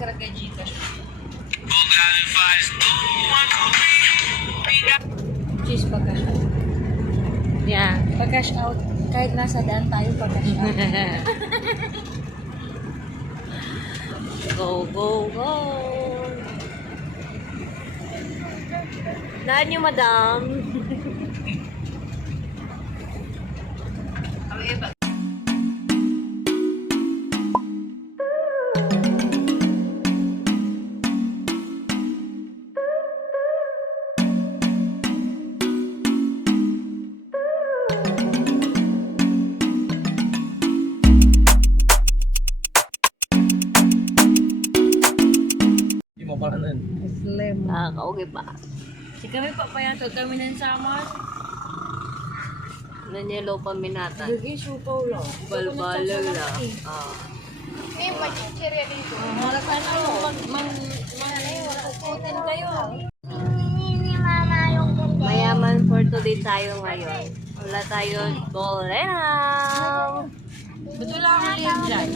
Cheese pag-cash out. Yeah. Pag-cash out. Kahit nasa daan tayo pag-cash out. Go, go, go. Daan niyo, madam. Slim. Kaugi pa. Si kami pa payato kami ng samar. Nanyelo pa minata. Gagi, supaw lang. Balbalo lang. Mara ka na mag-putin kayo. Mayaman for today tayo ngayon. Wala tayo golden. Betul lang ang liyan dyan.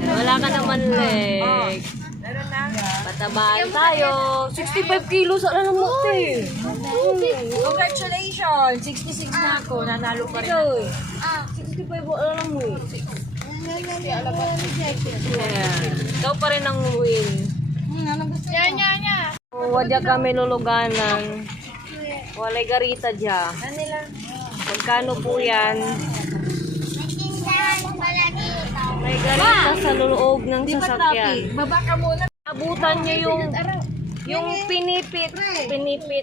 Wala ka naman leg. Meron na. Patabaan tayo. 65 kilos. Ano naman ito eh. Congratulations! 66 na ako. Nanalo pa rin ako. 65 ano mo eh. Ikaw pa rin ang win. Wadya kami luluganan. Walay garita dya. Magkano po yan? May garita sa loob ng sasakyan. Baba ka muna. Abutan niyo yung pinipit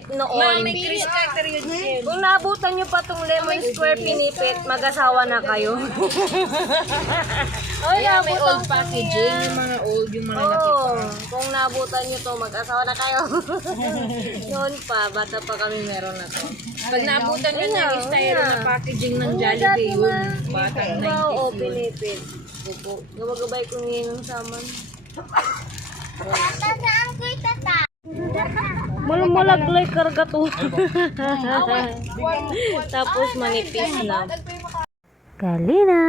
noon. May Chris Carter yun siya. Kung naabutan niyo pa tong lemon square pinipit, mag-asawa na kayo. May old packaging. Yung mga old, yung mga Oo, kung naabutan niyo to, mag-asawa na kayo. Noon pa, bata pa kami meron na to. Pag naabutan nyo ng style na packaging ng Jollibee, yun. Bata Oo, 90s yun. pinipit. Gabagabay ko ngayon ng saman. Malaglag karga to. Tapos manipis na. Kalina,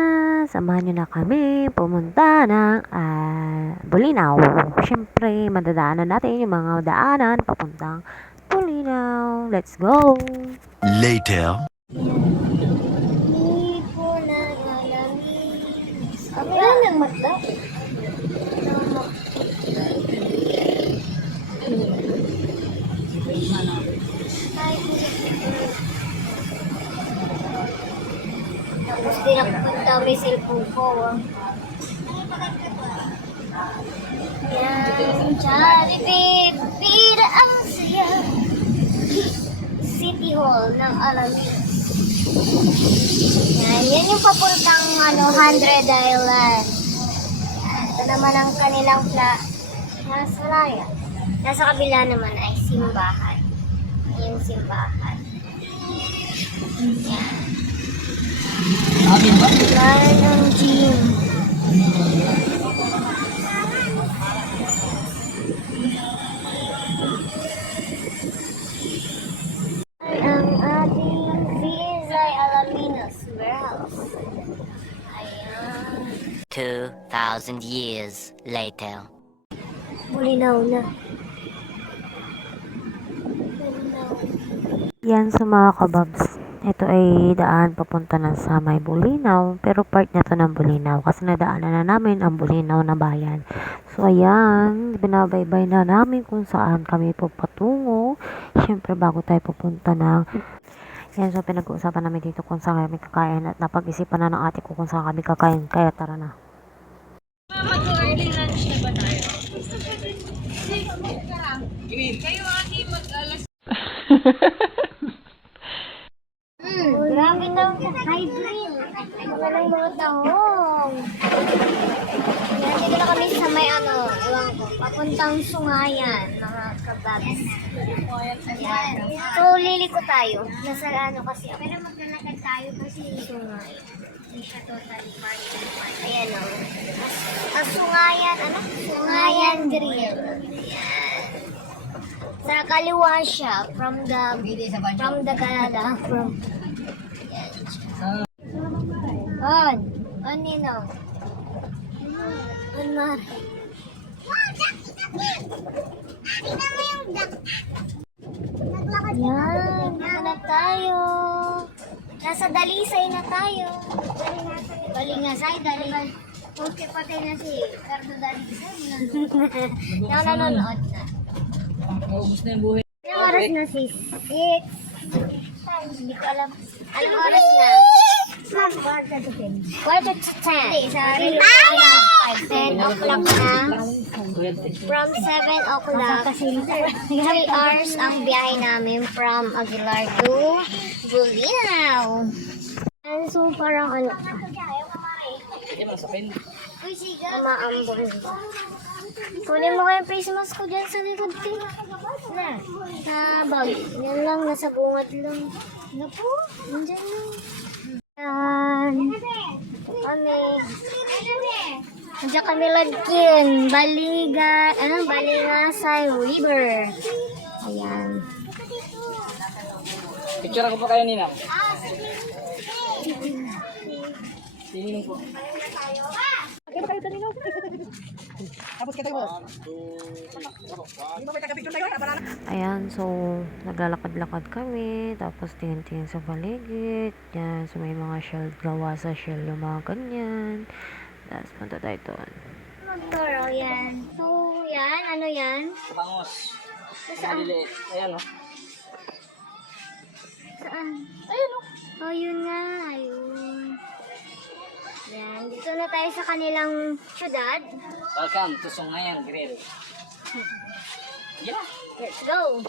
samahan nyo na kami pumunta ng Bulinaw. Siyempre, madadaanan natin yung mga daanan papuntang Bulinaw. Let's go! Later. Wala nang mata. Tapos din napunta may cellphone ko. Yan, Jollibee, bida ang saya. City Hall ng Alaminos. Yan yung papuntang 100 Island. Ito naman ang kanilang nasa laya. Nasa kabila naman ay simbahan. Yung simbahan. Yan. Yan ang gym. Ang ating Vizay Alaminos warehouse. Ayan. 2,000 years later. Bulinaw na. Yan sa mga kababs. Ito ay daan papunta na sa may Bulinaw. Pero part na to ng Bulinaw. Kasi nadaanan na namin ang Bulinaw na bayan. So ayan, binabaybay na namin kung saan kami po patungo. Siyempre bago tayo pupunta ng... Yan, so pinag-uusapan namin dito kung saan kami kakain. At napag-isipan na ng ate ko kung saan kami kakain. Kaya tara na. Mag-early lunch na ba tayo? Kayo ate mag-alas. Grabe daw hybrid. Walang mga tahong. Yan, dito na kami sa may ewan ko, papuntang Sungayan, mga kababs. Yan. So, liliko tayo. Nasa kasi, pero maglalakad tayo kasi Sungayan. Hindi siya totally parking. Ayan o. Sungayan, Sungayan Drill. Yan. Sa kaliwa siya, from the Canada, yan. On, Nino. On, Mari. Nasa Dalisay na tayo. Balingasay, Dalisay. Okay, patay na si Cardo Dalisay. Nanonood na. Maubos na yung buhay. Anong oras na sis? 6. Hindi ko alam. Anong oras na? Quarter to 10. Hindi, sorry. 10 o'clock na. From 7 o'clock, 3 hours ang biyahe namin from Aguilar to Bulinaw. And so, parang ano, umaambon. Kunin mo kayong face mask ko dyan sa likod ko. Sa bag. Yan lang, nasa bungat lang. Ano po? Nandyan lang. Yan. Nandiyan kami lagkin. Balingasay River. Ayan. Picture ko pa kayo, Nina. Tinino po. Ayan, so naglalakad-lakad kami, tapos tingin-tingin sa paligid. Yan, so may mga shell, gawa sa shell yung mga ganyan. Tapos punta tayo doon. Magturo yan. So, yan. Ano yan? Bangos. Saan? Maliliit. Ayan, o. Saan? Ayun o. Oh, yun nga. Ayun. Yan. Dito na tayo sa kanilang syudad. Welcome to Sungayan Grill. Yeah. Let's go.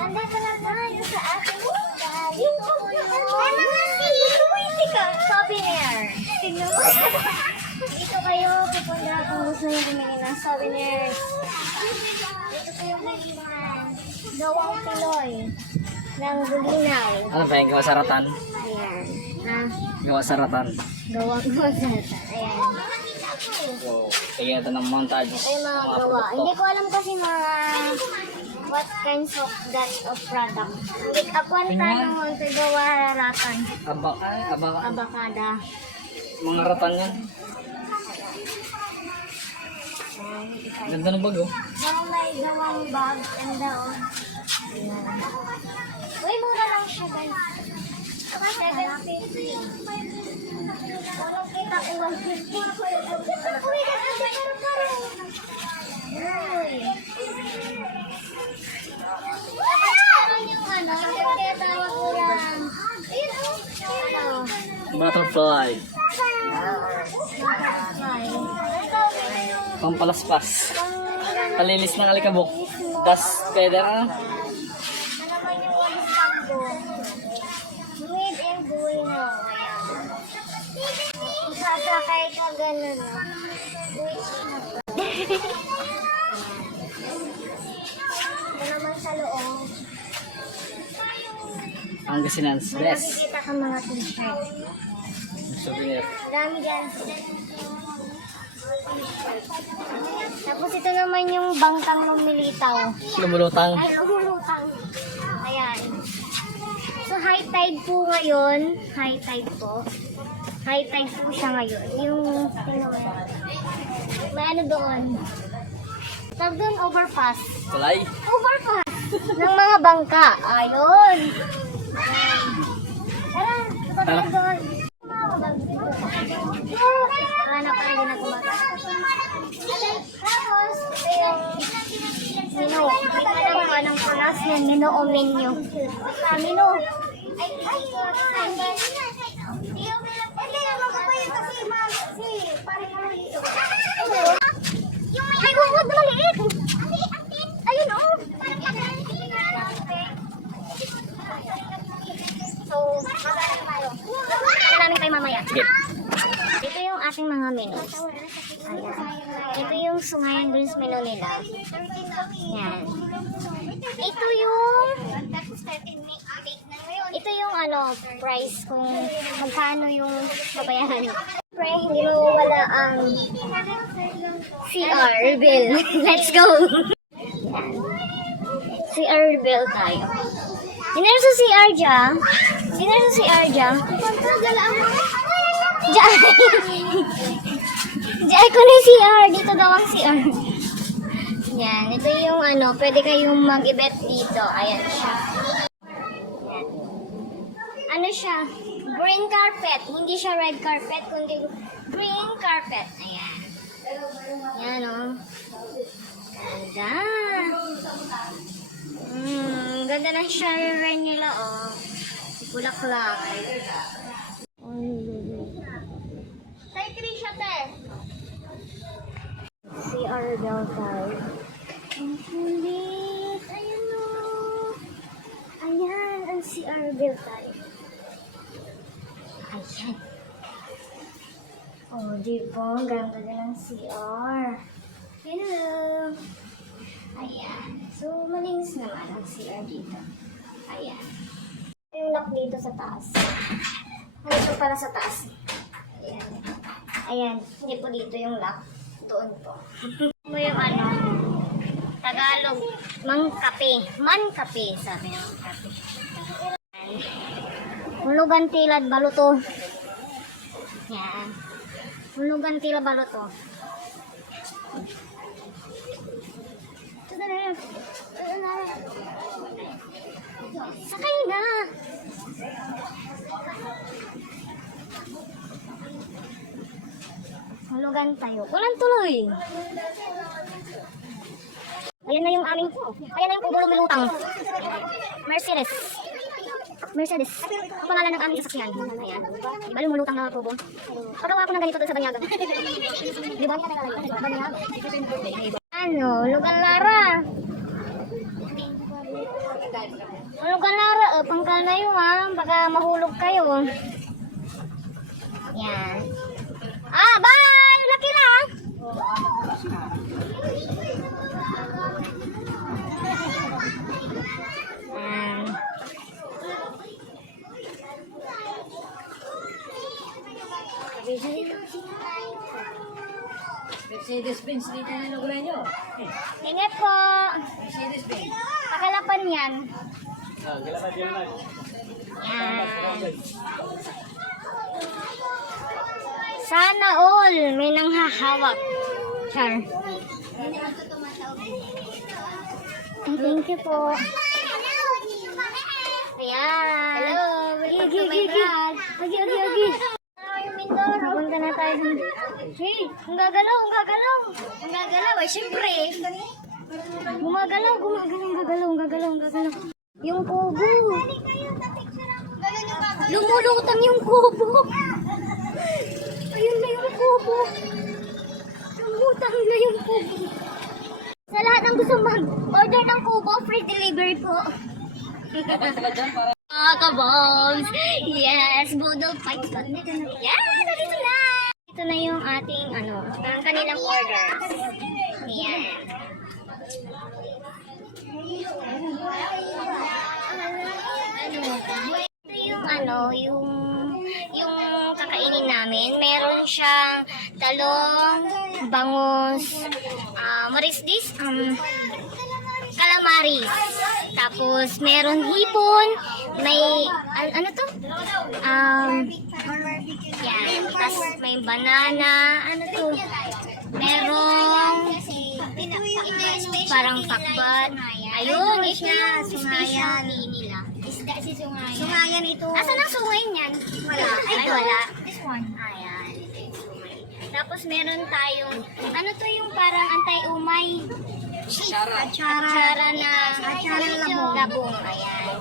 Nandito na tayo sa ating souvenir. Tignan mo. Dito kayo pupunta kung gusto nyo bumili ng souvenirs. Dito kayo kailangan. Gawang Pinoy ng Bulinaw. Ano ba yung gawa sa ratan? Ayan. Ha? Gawa sa ratan. Gawang Gonzata. Ayan. So, kaya ito ng montage. Ito yung mga gawa. Hindi ko alam kasi mga what kinds of that of product. One time mo ito gawa ratan. Abakada. Mga ratan yan. Ganda ng bag, oh. Bang may gawang bag and down. Ayan. Uy, mura lang siya guys. 750. Walang kita ko 150. Uy, uy. Yung ano, yung kaya tawag ko yan. Ayun, ano. Butterfly. Pampalaspas. Palilis ng alikabok. Tas, pwede na. Ano naman yung walis tambo? Made in Bulinaw. Ayan. Sasakay ka gano'n. Ito naman sa loob. Ang gasinans. Bless. Makikita ka mga t-shirt. Souvenir. Dami dyan. Tapos ito naman yung bangkang lumilitaw. Lumulutang. Ay, lumulutang. Ayan. So, high tide po ngayon. High tide po. High tide po siya ngayon. Yung, may ano doon. Tawag doon, overpass. Tulay. Overpass ng mga bangka. Ayun. Tara, tara doon. Hanap ka din ako ba? Tapos, ito yung mino. Hindi ko alam kung anong pronounce niya. Mino o menu. Mino. Ay, huwag maliit. Ayun, oh. So, magkakaroon tayo. Kaya namin tayo mamaya. Sige. Ito yung ating mga menus. Ayan. Ito yung Sungayan Greens menu nila. Yan. Ito yung ano, price kung magkano yung babayaran. Siyempre, hindi mawawala ang CR bill. Let's go! Yan. So CR bell tayo. Dinner sa CR dyan. Dinner sa CR dyan. Diyan. Diyan ko na yung CR. Dito daw ang CR. Yan. Ito yung ano. Pwede kayong mag-ibet dito. Ayan siya. Yan. Ano siya? Green carpet. Hindi siya red carpet, kundi green carpet. Ayan. Yan o. Ganda. Ganda ng shower nila oh. Bulaklak. Tay Krisha te. CR Delphi. Ang kulit. Ayan o. Ayan ang CR Delphi. Ayan. Oh, di ba? Ganda din ang CR. Hello. Ayan. So, malinis naman ang CR dito. Ayan. Yung lock dito sa taas. Dito pala sa taas. Ayan. Ayan. Hindi po dito yung lock. Doon po. Ito yung ano. Tagalog. Mangkape. Mankape. Sabi ng kape. Hulugan tilad baluto. Yan. Hulugan tilad baluto. Ito na rin. Sakay na. Hulugan tayo. Walang tuloy. Ayan na yung aming, ayan na yung kubo lumilutang. Mercedes. Mercedes. Ang pangalan ng aming sasakyan. Ayan. Diba lumulutang na kubo? Pagawa ko ng ganito doon sa Banyaga. Di ba? Banyaga. Ano? Lugan Lara. Lugan Lara. Pangkal na yun ha. Baka mahulog kayo. Yan. Ah, bye! Laki na! Mercedes-Benz dito na lugar nyo. Ingat po. Mercedes-Benz. Pakalapan yan. Yan. Sana all may nanghahawak. Char. Ay, thank you po. Ayan. Hello. Welcome to my vlog. Agi. Yung Mindoro. Pupunta na tayo dun. Hey, ang gagalaw. Ang gagalaw. Ay, syempre. Gumagalaw. Yung kubo. Lumulutang yung kubo. Ayun na yung kubo. Lumutang na yung kubo. Sa lahat ng gusto mag-order ng kubo, free delivery po. Kabobs! Yes! Bodol Fight Club. Yan! Nandito na! Ito na yung ating, ang kanilang orders. Yan. Ito yung kakainin namin. Meron siyang talong, bangus, marisdis, calamari. Tapos, meron hipon, may, ano to? Yan. Tapos, may banana, ano to? Merong, parang pakbat. Ayun, ito yung sungayan nila. Isda si sungayan. Sungayan ito. Asan ang sungay niyan? Wala. Ay, wala. This one. Ayan. Ito yung sungay. Tapos, meron tayong, ano to yung parang antay-umay? Atsara na labong. Ayan.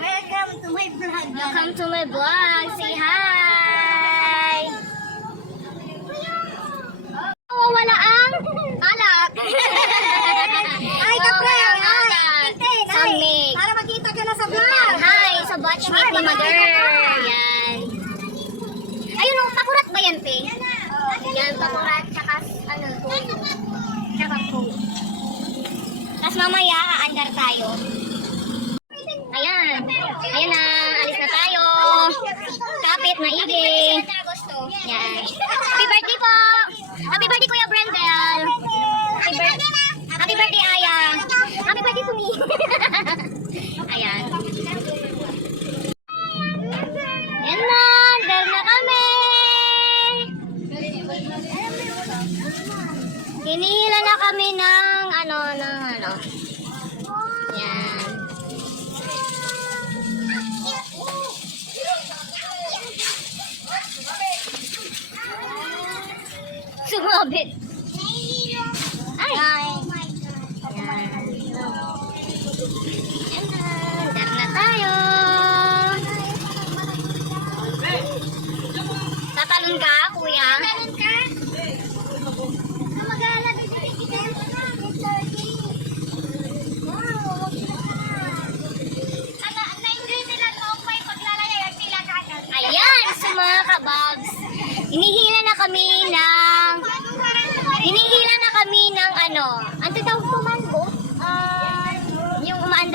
Welcome to my vlog. Welcome to my vlog. Say hi. Oh, wala ang alak. Ay, kapre. Samig. Para makita ka na sa vlog. Hi, sa batchmate ni Mother. Yan. Ayun o, pakurat ba yan, pe? Yan, pakurat, tsaka, tsaka food. Tapos mamaya, aandar tayo. Ayan. Ayan na, alis na tayo. Kapit, maigi. Yan. Happy birthday po! Happy birthday, Kuya Brent!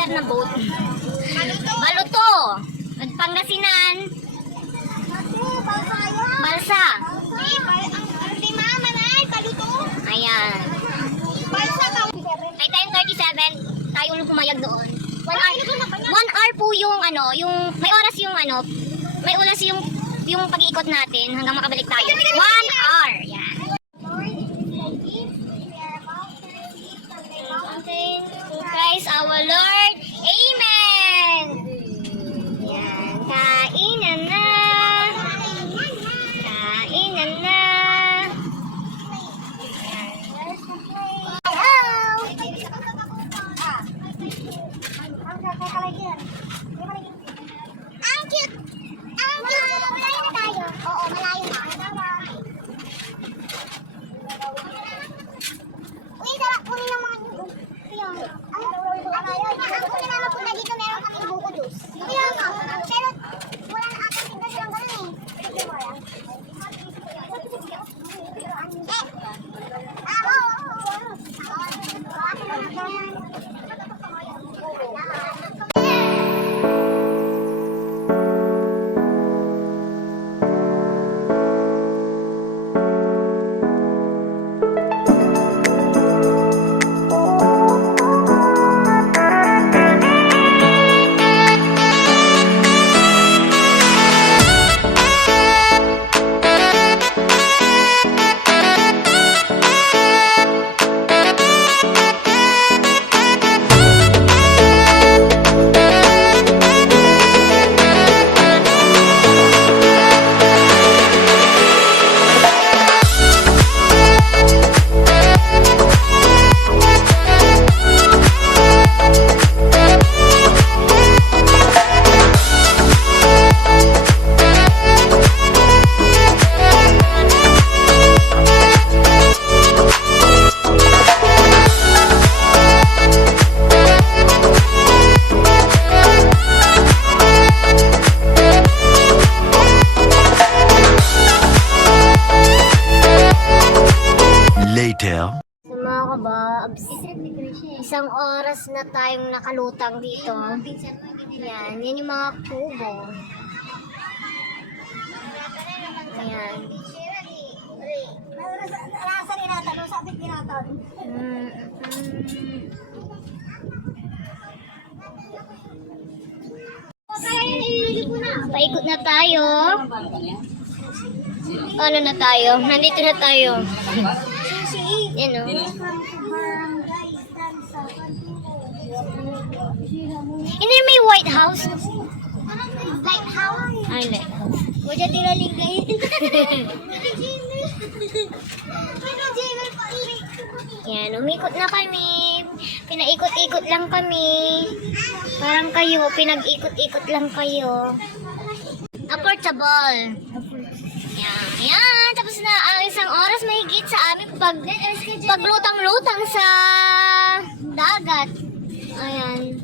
paandar na boat. Baluto. At Pangasinan. Balsa. Ayan. Ay, tayong 37. Tayo nung pumayag doon. 1 hour po yung ano, yung may oras yung ano, may oras yung pag-iikot natin hanggang makabalik tayo. 1 hour. Yan. Christ our Lord. Amen. Yan. Kainan na. Kainan na. Ang cute! Ang cute! Malayo na tayo. Oo, malayo na. Uy, sarap kunin ng mga juice. Kaya, ang kunin naman po na dito meron kami buko juice. Kaya nga, pero wala na ating tinda silang ganun eh. Later. Sa mga kababs, 1 oras na tayong nakalutang dito. Yan, yan yung mga kubo. Ayan. Paikot na tayo. Ano na tayo? Nandito na tayo. Yan o. Ini may White House. Lighthouse? Ay, lighthouse. Wajah tiraling kayo. Yan, umikot na kami. Pinaikot-ikot lang kami. Parang kayo, pinag-ikot-ikot lang kayo. Approachable. Yan, yan. Tapos na ang 1 oras mahigit sa amin paglutang-lutang sa dagat. Ayan.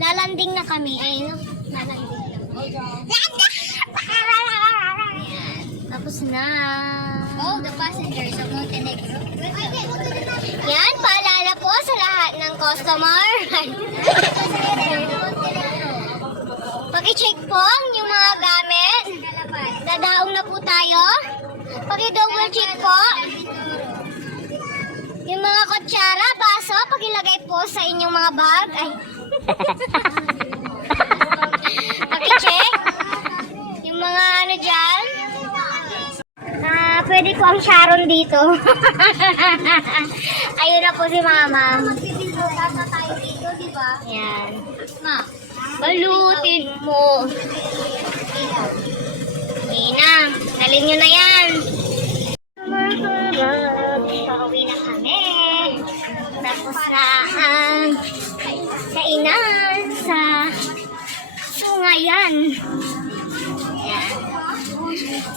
Lalanding na kami. Ayun, no? Lalanding na. Ayan. Tapos na. Oh, the passengers of Montenegro. Yan, paalala po sa lahat ng customer. Paki-check po yung mga gamit. Dadaong na po tayo. Paki-double check po. Yung mga kutsara, baso, pakilagay po sa inyong mga bag. Ay. Paki-check. Yung mga ano dyan. Pwede po ang Sharon dito. Ayun na po si Mama. Magpipindutan na tayo dito, di ba? Yan. Ma, balutin mo. Nina, dalhin nyo na yan. Pauwi na kami. Tapos na ang kainan sa Sungayan. Yan.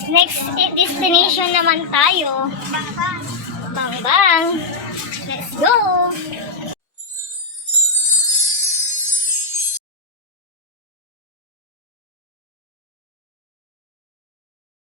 Next destination naman tayo. Bangbang. Let's go!